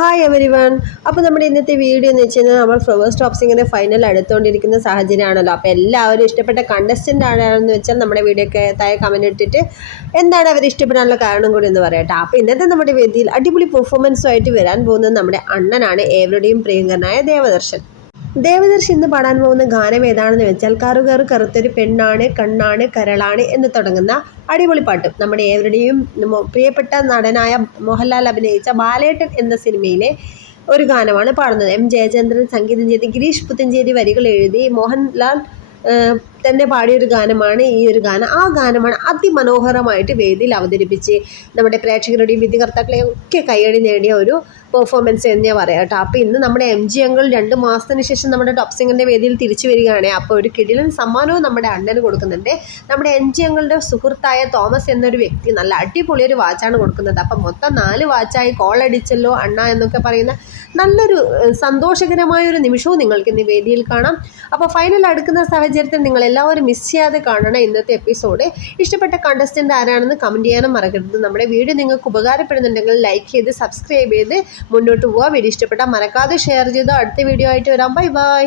Hi every one അപ്പോൾ നമ്മുടെ ഇന്നത്തെ വീഡിയോ എന്ന് വെച്ച് കഴിഞ്ഞാൽ നമ്മൾ ഫ്ലവേഴ്സ് ടോപ്സിങ്ങിന്റെ ഫൈനൽ അടുത്തുകൊണ്ടിരിക്കുന്ന സാഹചര്യമാണല്ലോ. അപ്പോൾ എല്ലാവരും ഇഷ്ടപ്പെട്ട കണ്ടസ്റ്റന്റ് ആണെന്ന് വെച്ചാൽ നമ്മുടെ വീഡിയോക്ക് താഴെ കമന്റ് ഇട്ടിട്ട് എന്താണ് അവർ ഇഷ്ടപ്പെടാനുള്ള കാരണം കൂടി എന്ന് പറയട്ടെ. അപ്പോൾ ഇന്നത്തെ നമ്മുടെ വേദിയിൽ അടിപൊളി പെർഫോമൻസുമായിട്ട് വരാൻ പോകുന്നത് നമ്മുടെ അണ്ണനാണ് ഏവരുടെയും പ്രിയങ്കരനായ ദേവദർശൻ. ദേവദർശൻ ഇന്ന് പാടാൻ പോകുന്ന ഗാനം ഏതാണെന്ന് വെച്ചാൽ കറുകറു കറുത്തൊരു പെണ്ണാണ് കണ്ണാണ് കരളാണ് എന്ന് തുടങ്ങുന്ന അടിപൊളി പാട്ട്. നമ്മുടെ ഏവരുടെയും പ്രിയപ്പെട്ട നടനായ മോഹൻലാൽ അഭിനയിച്ച ബാലേട്ടൻ എന്ന സിനിമയിലെ ഒരു ഗാനമാണ് പാടുന്നത്. എം. ജയചന്ദ്രൻ സംഗീതം ചെയ്ത് ഗിരീഷ് പുത്തഞ്ചേരി വരികൾ എഴുതി മോഹൻലാൽ തന്നെ പാടിയൊരു ഗാനമാണ് ഈ ഒരു ഗാനം. ആ ഗാനമാണ് അതിമനോഹരമായിട്ട് വേദിയിൽ അവതരിപ്പിച്ച് നമ്മുടെ പ്രേക്ഷകരുടെയും വിധികർത്താക്കളെയും ഒക്കെ കൈയടി നേടിയ ഒരു പെർഫോമൻസ് തന്നെയാണ് പറയാം കേട്ടോ. അപ്പോൾ ഇന്ന് നമ്മുടെ എം ജി അങ്കിൾ രണ്ട് മാസത്തിന് ശേഷം നമ്മുടെ ടോപ്പ് സിംഗറിന്റെ വേദിയിൽ തിരിച്ചു വരികയാണ്. അപ്പോൾ ഒരു കിടിലൻ സമ്മാനവും നമ്മുടെ അണ്ണന് കൊടുക്കുന്നുണ്ട്. നമ്മുടെ എം ജി അങ്കിളുടെ സുഹൃത്തായ തോമസ് എന്നൊരു വ്യക്തി നല്ല അടിപൊളി ഒരു വാച്ചാണ് കൊടുക്കുന്നത്. അപ്പം മൊത്തം നാല് വാച്ചായി കോൾ അടിച്ചല്ലോ അണ്ണ എന്നൊക്കെ പറയുന്ന നല്ലൊരു സന്തോഷകരമായ ഒരു നിമിഷവും നിങ്ങൾക്ക് ഇന്ന് വേദിയിൽ കാണാം. അപ്പോൾ ഫൈനൽ അടുക്കുന്ന സാഹചര്യത്തിൽ നിങ്ങൾ എല്ലാവരും മിസ് ചെയ്യാതെ കാണണം ഇന്നത്തെ എപ്പിസോഡ് ഇഷ്ടപ്പെട്ട കണ്ടസ്റ്റന്റ് ആരാണെന്ന് കമന്റ് ചെയ്യാനും മറക്കരുത്. നമ്മുടെ വീഡിയോ നിങ്ങൾക്ക് ഉപകാരപ്പെടുന്നുണ്ടെങ്കിൽ ലൈക്ക് ചെയ്ത് സബ്സ്ക്രൈബ് ചെയ്ത് മുന്നോട്ട് പോവുക വീഡിയോ ഇഷ്ടപ്പെട്ടാൽ മറക്കാതെ ഷെയർ ചെയ്ത്. അടുത്ത വീഡിയോ ആയിട്ട് വരാം. Bye bye